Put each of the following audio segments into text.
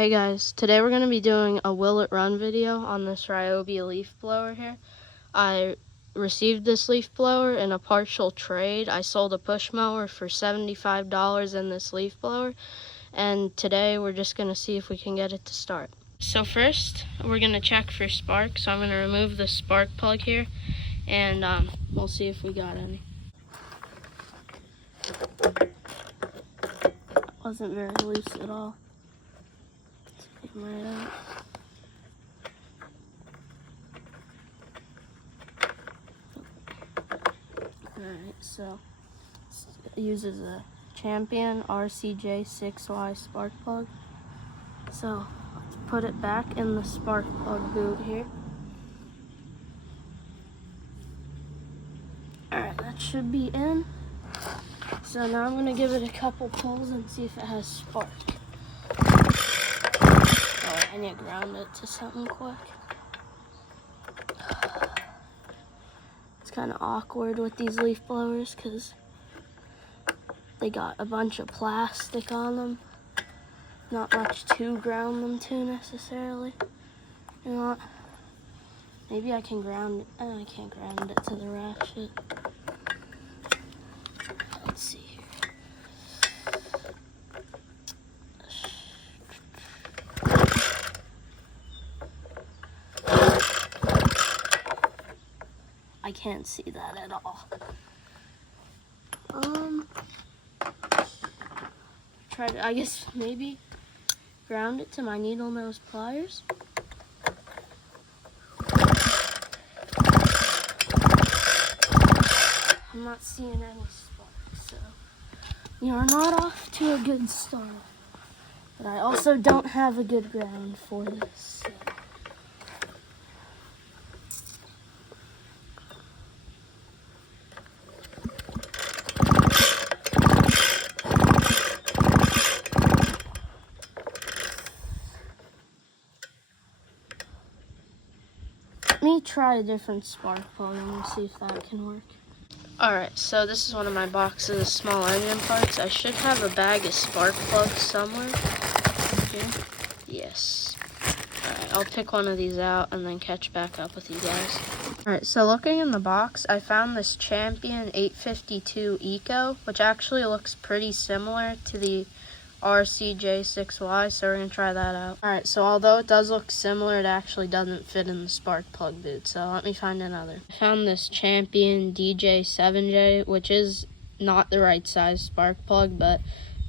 Hey guys, today we're going to be doing a Will It Run video on this Ryobi leaf blower here. I received this leaf blower in a partial trade. I sold a push mower for $75 in this leaf blower, and today we're just going to see if we can get it to start. So first, we're going to check for spark, so I'm going to remove the spark plug here, and we'll see if we got any. Wasn't very loose at all. Right out. Alright, so it uses a Champion RCJ6Y spark plug. So let's put it back in the spark plug boot here. Alright, that should be in. So now I'm going to give it a couple pulls and see if it has spark. I need to ground it to something quick. It's kind of awkward with these leaf blowers because they got a bunch of plastic on them. Not much to ground them to necessarily. You know what? Maybe I can ground it. I can't ground it to the ratchet. Let's see. I can't see that at all. Try to, I guess, maybe ground it to my needle nose pliers. I'm not seeing any sparks, so we are not off to a good start. But I also don't have a good ground for this. So. Let me try a different spark plug and see if that can work. Alright, so this is one of my boxes of small engine parts. I should have a bag of spark plugs somewhere. Here. Yes. Alright, I'll pick one of these out and then catch back up with you guys. Alright, so looking in the box, I found this Champion 852 Eco, which actually looks pretty similar to the RCJ6Y, so we're going to try that out. Alright, so although it does look similar, it actually doesn't fit in the spark plug boot, so let me find another. I found this Champion DJ7J, which is not the right size spark plug, but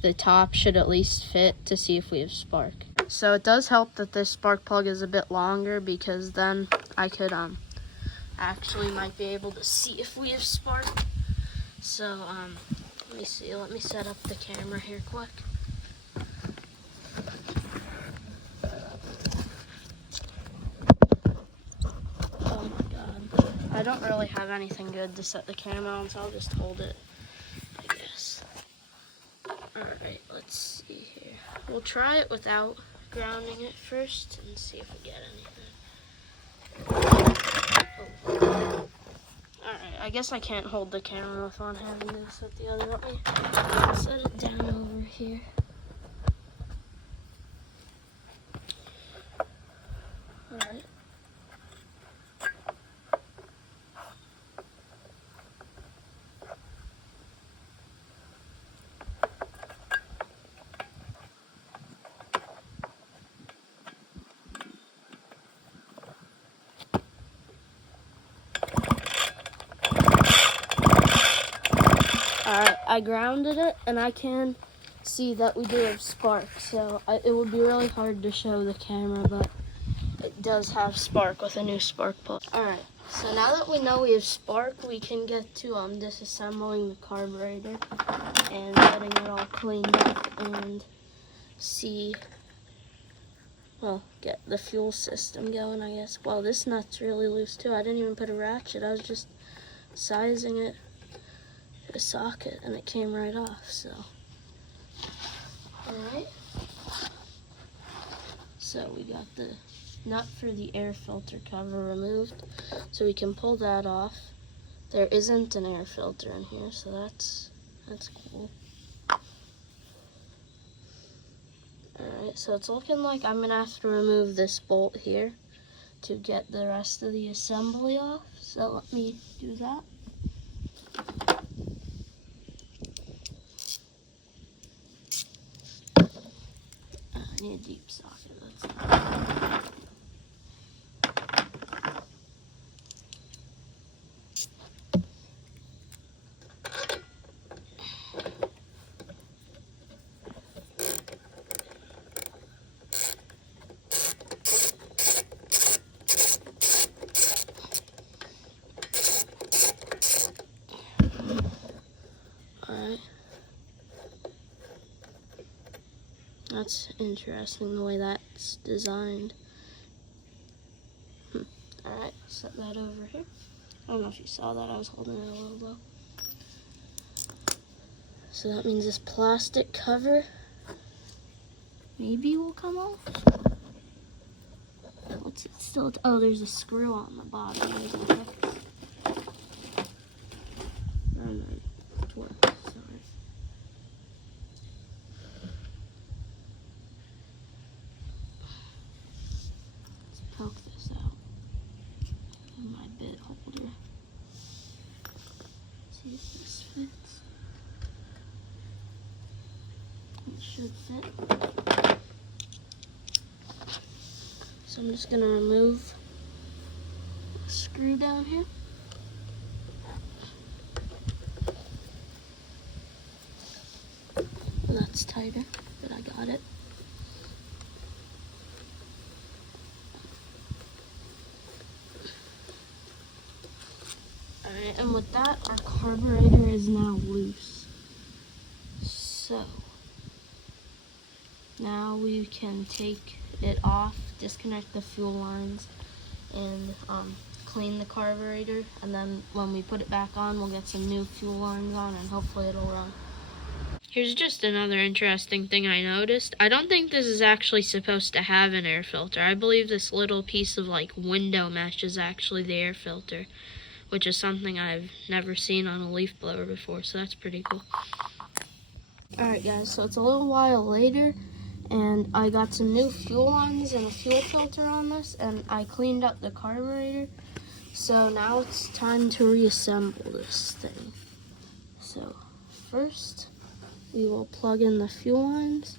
the top should at least fit to see if we have spark. So it does help that this spark plug is a bit longer, because then I could actually might be able to see if we have spark. So let me see, let me set up the camera here quick. I don't really have anything good to set the camera on, so I'll just hold it, I guess. Alright, let's see here. We'll try it without grounding it first and see if we get anything. Oh. Alright, I guess I can't hold the camera with one hand and this with the other. Let me set it down over here. Alright. Alright, I grounded it, and I can see that we do have spark, so it would be really hard to show the camera, but it does have spark with a new spark plug. Alright, so now that we know we have spark, we can get to disassembling the carburetor and getting it all cleaned up and see, well, get the fuel system going, I guess. Well, this nut's really loose too. I didn't even put a ratchet, I was just sizing it. A socket and it came right off, so alright, so we got the nut for the air filter cover removed, so we can pull that off. There isn't an air filter in here, so that's cool. Alright, Alright, so it's looking like I'm gonna have to remove this bolt here to get the rest of the assembly off. So let me do that. I need a deep socket. Alright. That's interesting the way that's designed. Alright, set that over here. I don't know if you saw that, I was holding it a little low. So that means this plastic cover maybe will come off. What's it still? Oh, there's a screw on the bottom. There's a hex. Oh no, it works. Sorry. Let's poke this out. In my bit holder. See if this fits. It should fit. So I'm just gonna remove the screw down here. That's tighter, but I got it. Alright, and with that, our carburetor is now loose. So, now we can take it off, disconnect the fuel lines, and clean the carburetor. And then when we put it back on, we'll get some new fuel lines on, and hopefully it'll run. Here's just another interesting thing I noticed. I don't think this is actually supposed to have an air filter. I believe this little piece of like window mesh is actually the air filter, which is something I've never seen on a leaf blower before, so that's pretty cool. Alright guys, so it's a little while later, and I got some new fuel lines and a fuel filter on this, and I cleaned up the carburetor. So now it's time to reassemble this thing. So first, we will plug in the fuel lines.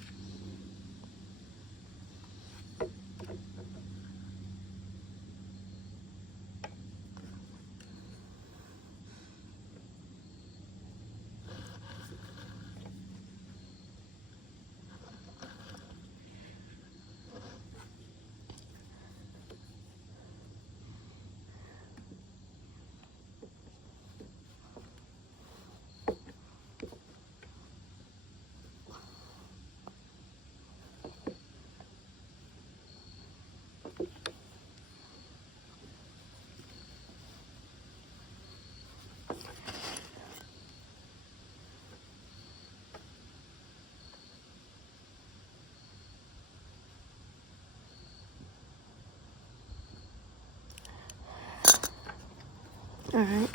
Alright,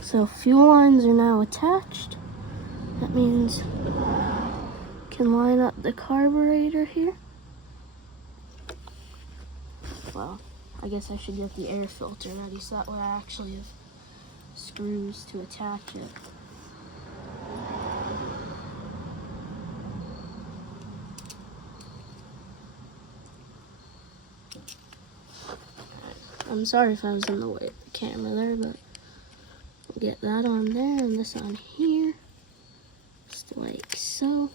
so fuel lines are now attached. That means we can line up the carburetor here. Well, I guess I should get the air filter ready so that way I actually have screws to attach it. I'm sorry if I was in the way of the camera there, but we'll get that on there and this on here, just like so.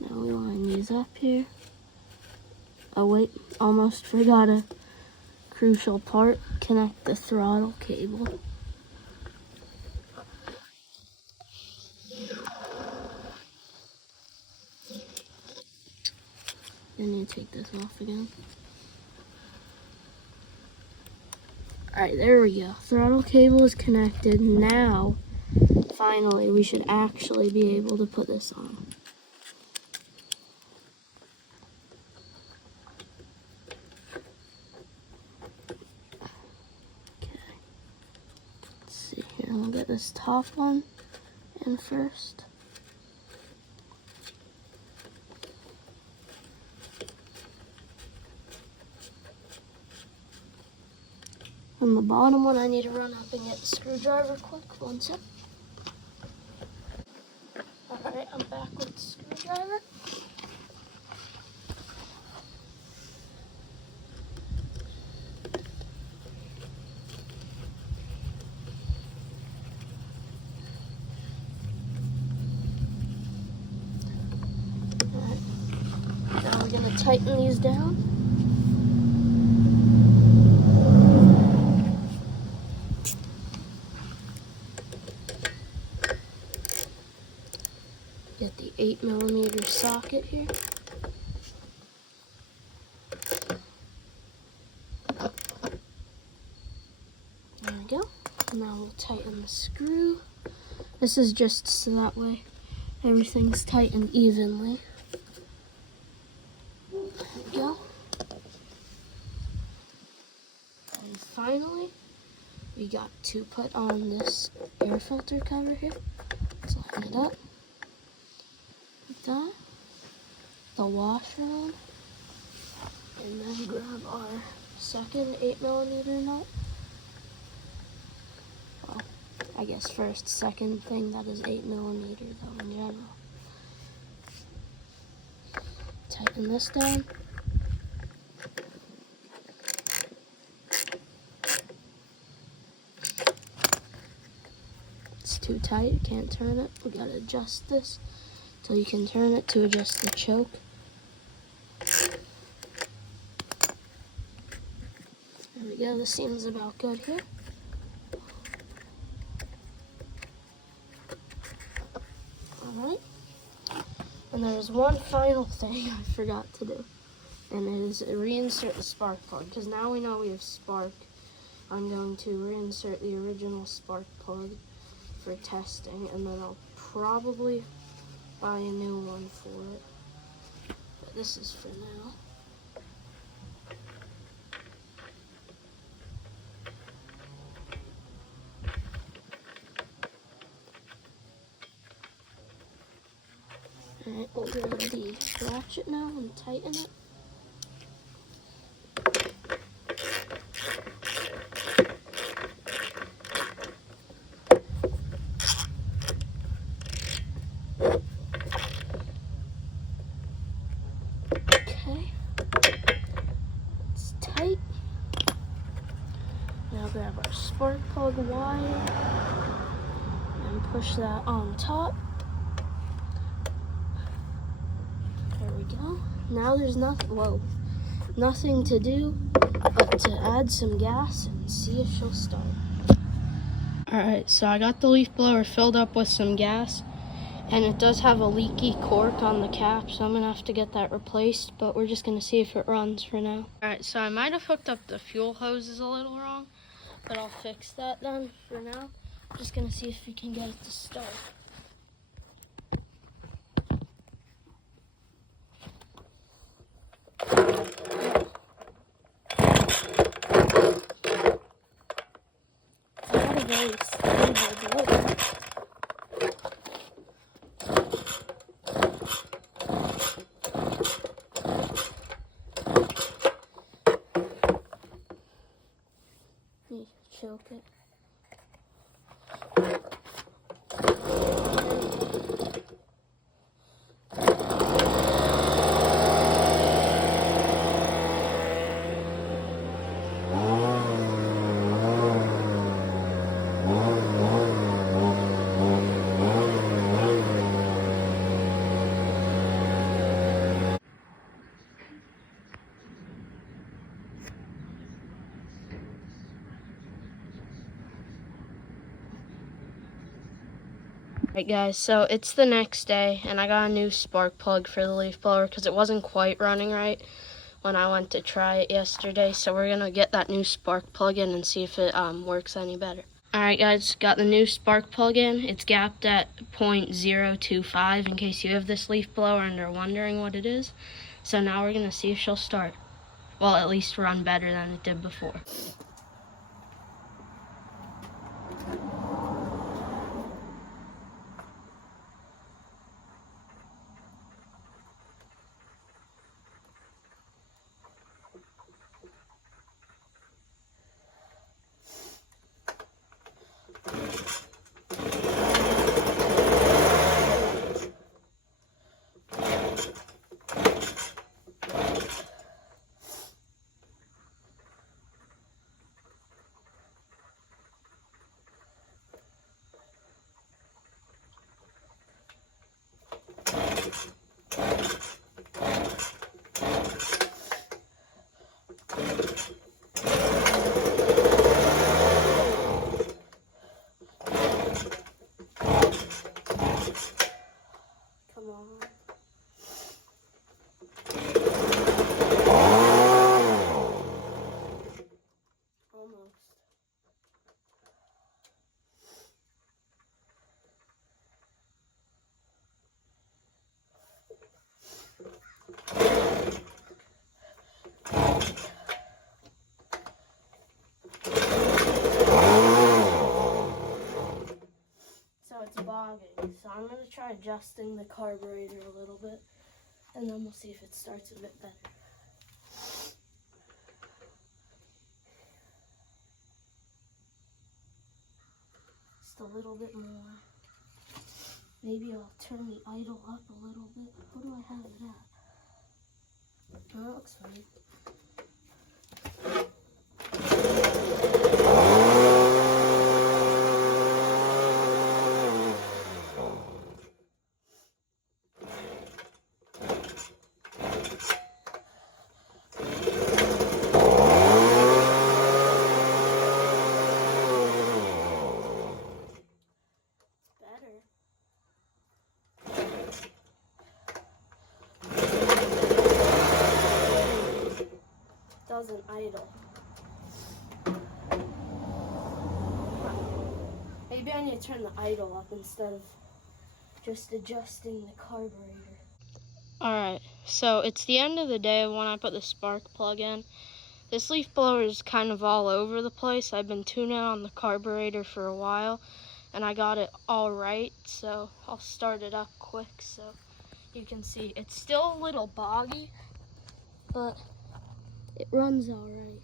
Now we line these up here. Oh wait, almost forgot a crucial part. Connect the throttle cable. I need to take this off again. Alright, there we go. Throttle cable is connected. Now, finally, we should actually be able to put this on. Okay. And we'll get this top one in first. On the bottom one, I need to run up and get the screwdriver quick. 1 sec. Alright, I'm back with the screwdriver. Alright, now we're going to tighten these down. Get the 8mm socket here. There we go. Now we'll tighten the screw. This is just so that way everything's tightened evenly. There we go. And finally, we got to put on this air filter cover here. Let's line it up. Like that. The washer on. And then grab our second 8mm nut. Well, I guess first, second thing that is 8mm though in general. Tighten this down. It's too tight, can't turn it. We gotta adjust this so you can turn it to adjust the choke. There we go, this seems about good here. Alright. And there's one final thing I forgot to do. And it is reinsert the spark plug. Because now we know we have spark, I'm going to reinsert the original spark plug for testing. And then I'll probably buy a new one for it. But this is for now. Alright, we'll grab the ratchet now and tighten it. Okay, it's tight. Now grab our spark plug wire and push that on top. Now there's nothing to do but to add some gas and see if she'll start. Alright, so I got the leaf blower filled up with some gas, and it does have a leaky cork on the cap, so I'm going to have to get that replaced, but we're just going to see if it runs for now. Alright, so I might have hooked up the fuel hoses a little wrong, but I'll fix that then for now. I'm just going to see if we can get it to start. Very stable blower. You choke it. Alright guys, so it's the next day and I got a new spark plug for the leaf blower because it wasn't quite running right when I went to try it yesterday. So we're going to get that new spark plug in and see if it works any better. Alright guys, got the new spark plug in. It's gapped at 0.025 in case you have this leaf blower and are wondering what it is. So now we're going to see if she'll start. Well, at least run better than it did before. it's bogging. So I'm going to try adjusting the carburetor a little bit, and then we'll see if it starts a bit better. Just a little bit more. Maybe I'll turn the idle up a little bit. What do I have it at? Oh, that looks fine. Doesn't idle. Maybe I need to turn the idle up instead of just adjusting the carburetor. Alright, so it's the end of the day when I put the spark plug in. This leaf blower is kind of all over the place. I've been tuning on the carburetor for a while, and I got it all right, so I'll start it up quick so you can see. It's still a little boggy, but it runs all right.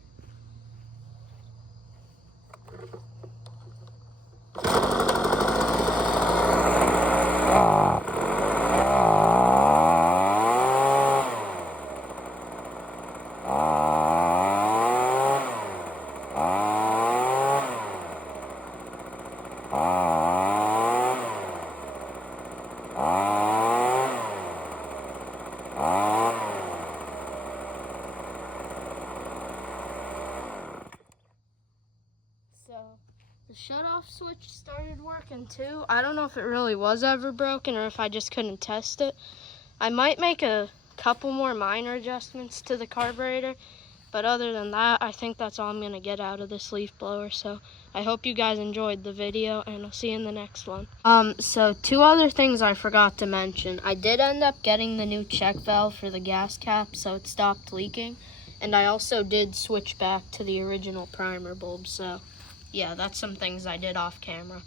So the shut-off switch started working too. I don't know if it really was ever broken or if I just couldn't test it. I might make a couple more minor adjustments to the carburetor, but other than that, I think that's all I'm going to get out of this leaf blower. So I hope you guys enjoyed the video, and I'll see you in the next one. So 2 other things I forgot to mention. I did end up getting the new check valve for the gas cap, so it stopped leaking. And I also did switch back to the original primer bulb, so yeah, that's some things I did off camera.